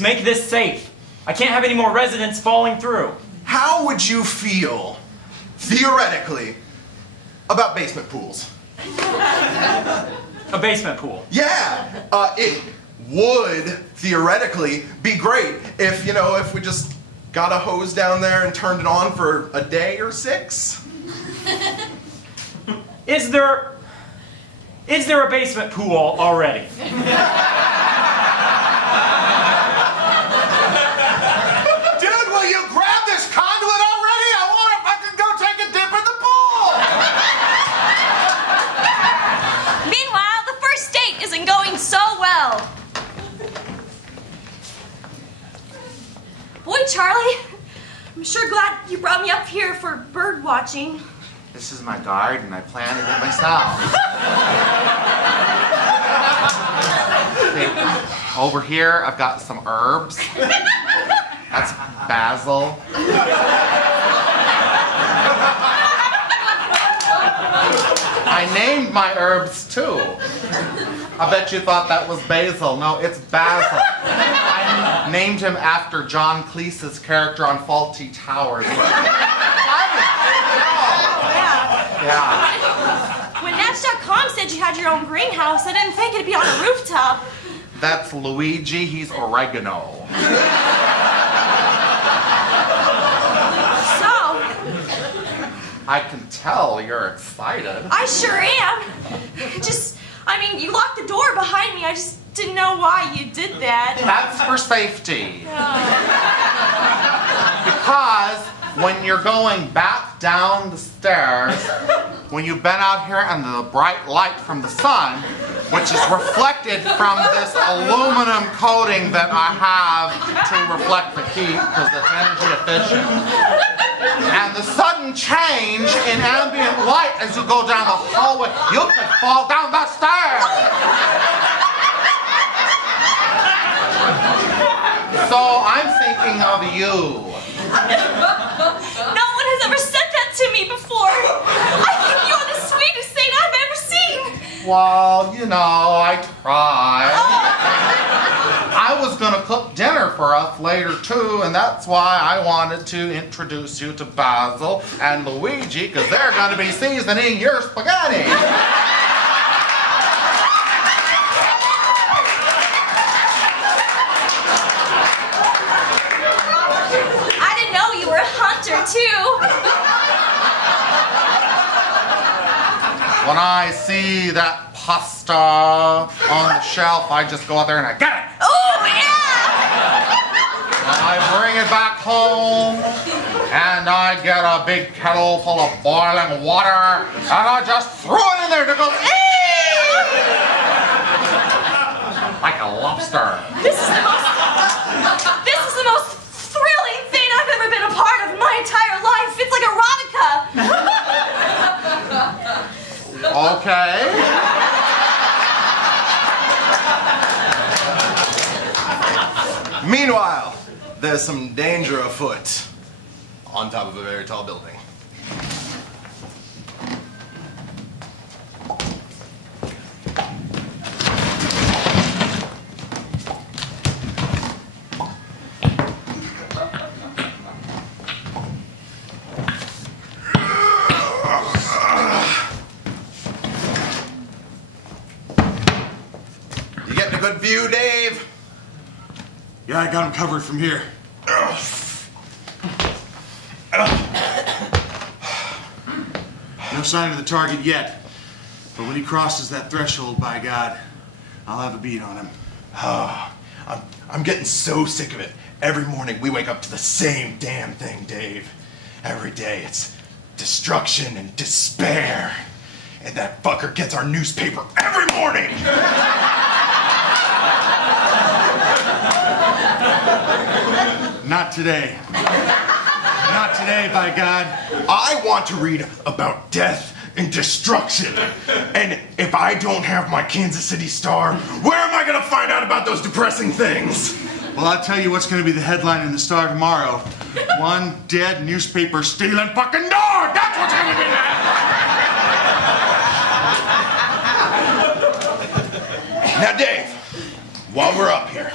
Make this safe. I can't have any more residents falling through. How would you feel, theoretically, about basement pools? A basement pool? Yeah, it would theoretically be great if, you know, if we just got a hose down there and turned it on for a day or 6. Is there a basement pool already? Boy, Charlie, I'm sure glad you brought me up here for bird watching. This is my garden. I planted it myself. See, over here, I've got some herbs. That's basil. I named my herbs too. I bet you thought that was basil. No, it's basil. I named him after John Cleese's character on Faulty Towers. Yeah. When Natch.com said you had your own greenhouse, I didn't think it'd be on a rooftop. That's Luigi. He's oregano. I can tell you're excited. I sure am. I mean, you locked the door behind me. I just didn't know why you did that. That's for safety. Because when you're going back down the stairs, when you've been out here and the bright light from the sun, which is reflected from this aluminum coating that I have to reflect the heat because it's energy efficient, and the sudden change in ambient light as you go down the hallway, you could fall down the stairs. So I'm thinking of you. No one has ever said that to me before. I think you're the sweetest thing I've ever seen. Well, you know, I tried. I was going to cook dinner for us later too, and that's why I wanted to introduce you to Basil and Luigi, because they're going to be seasoning your spaghetti. I didn't know you were a hunter too. When I see that pasta on the shelf, I just go out there and I get it. Oh, yeah! And I bring it back home, and I get a big kettle full of boiling water, and I just throw it in there to go, like a lobster. This is the most thrilling thing I've ever been a part of in my entire life. It's like erotica. Okay. Meanwhile, there's some danger afoot on top of a very tall building. You getting a good view, Dave? Yeah, I got him covered from here. No sign of the target yet, but when he crosses that threshold, by God, I'll have a beat on him. I'm getting so sick of it. Every morning we wake up to the same damn thing, Dave. Every day it's destruction and despair. And that fucker gets our newspaper every morning! Not today. Not today, by God. I want to read about death and destruction. And if I don't have my Kansas City Star, where am I going to find out about those depressing things? Well, I'll tell you what's going to be the headline in the Star tomorrow. One dead newspaper stealing fucking dog! That's what's going to be that! Now, Dave, while we're up here,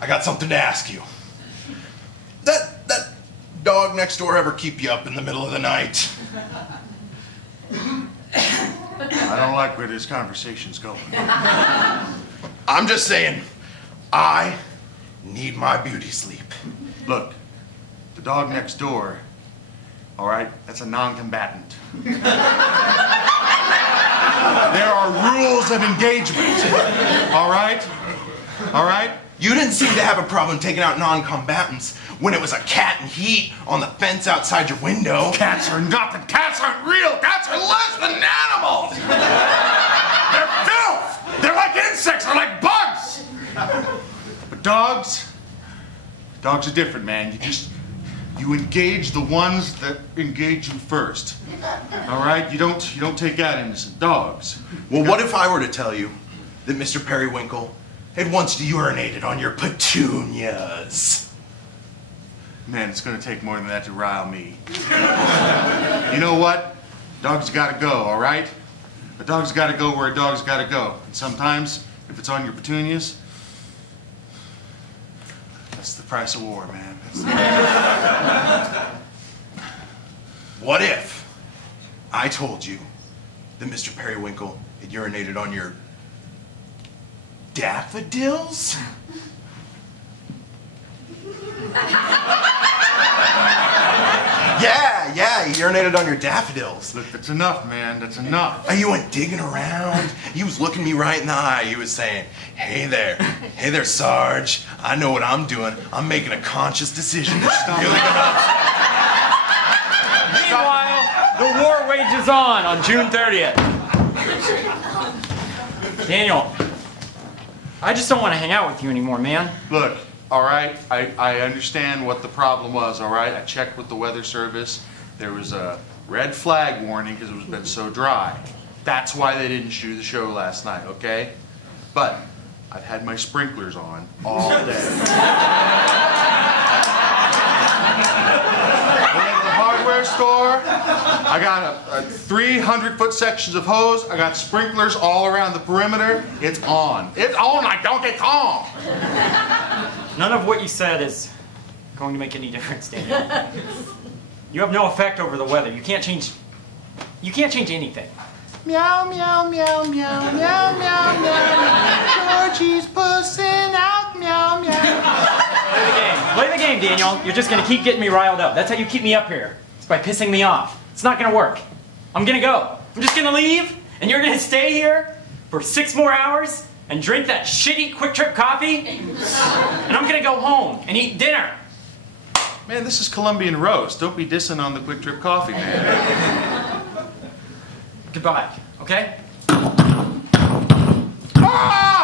I got something to ask you. That dog next door ever keep you up in the middle of the night? I don't like where this conversation's going. I'm just saying, I need my beauty sleep. Look, the dog next door, all right, that's a non-combatant. There are rules of engagement, all right? All right? You didn't seem to have a problem taking out non-combatants when it was a cat in heat on the fence outside your window. Cats aren't real. Cats are less than animals. They're filth. They're like insects. They're like bugs. But dogs are different, man. You engage the ones that engage you first. All right? You don't take out innocent dogs. Well, what if I were to tell you that Mr. Periwinkle had once urinated on your petunias? Man, it's gonna take more than that to rile me. You know what? Dogs gotta go, all right? A dog's gotta go where a dog's gotta go. And sometimes, if it's on your petunias, that's the price of war, man. What if I told you that Mr. Periwinkle had urinated on your daffodils? Yeah, he urinated on your daffodils. Look, that's enough, man. That's enough. And you went digging around. He was looking me right in the eye. He was saying, hey there, Sarge. I know what I'm doing. I'm making a conscious decision to steal the nuts. Meanwhile, the war wages on June 30th. Daniel, I just don't want to hang out with you anymore, man. Look, all right, I understand what the problem was, all right? I checked with the weather service. There was a red flag warning because it was been so dry. That's why they didn't shoot the show last night, okay? But I've had my sprinklers on all day. I went to the hardware store. I got a 300-foot sections of hose. I got sprinklers all around the perimeter. It's on. It's on like Donkey Kong. None of what you said is going to make any difference, Daniel. You have no effect over the weather. You can't change anything. Meow, meow, meow, meow, meow, meow, meow. Georgie's pussing out, meow, meow. Play the game, Daniel. You're just gonna keep getting me riled up. That's how you keep me up here. It's by pissing me off. It's not gonna work. I'm gonna go. I'm just gonna leave, and you're gonna stay here for 6 more hours and drink that shitty Quick Trip coffee, and I'm gonna go home and eat dinner. Man, this is Colombian roast. Don't be dissing on the Quick Trip coffee, man. Goodbye, okay? Ah!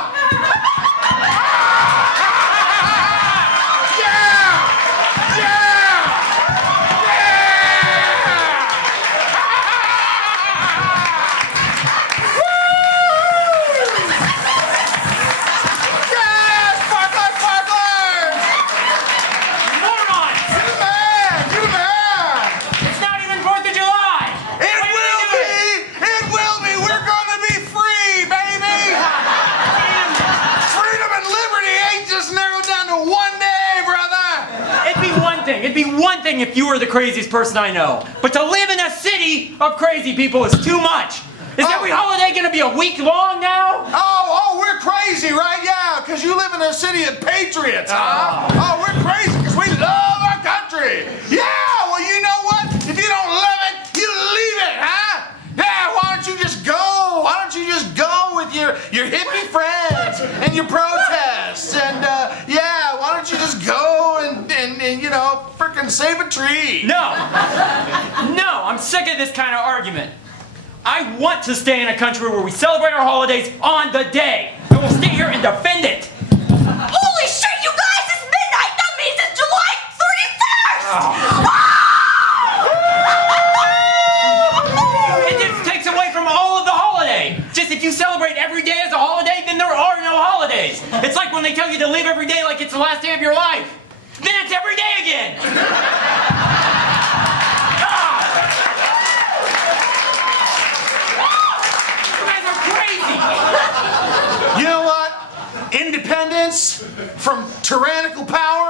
It'd be one thing if you were the craziest person I know. But to live in a city of crazy people is too much. Is every holiday gonna be a week long now? Oh, we're crazy, right? Yeah, because you live in a city of patriots, huh? Oh, we're crazy because we love our country. Yeah, well, you know what? If you don't love it, you leave it, huh? Yeah, why don't you just go? Why don't you just go with your hippie friends and your protests? And, yeah, why don't you just go and you know, frickin' save a tree? No, I'm sick of this kind of argument. I want to stay in a country where we celebrate our holidays on the day. And we'll stay here and defend it. Holy shit, you guys! It's midnight! That means it's July 31st! It just takes away from all of the holiday. Just if you celebrate every day as a holiday, then there are no holidays. It's like when they tell you to live every day like it's the last day of your life. Then it's every day again. You know what? Independence from tyrannical power.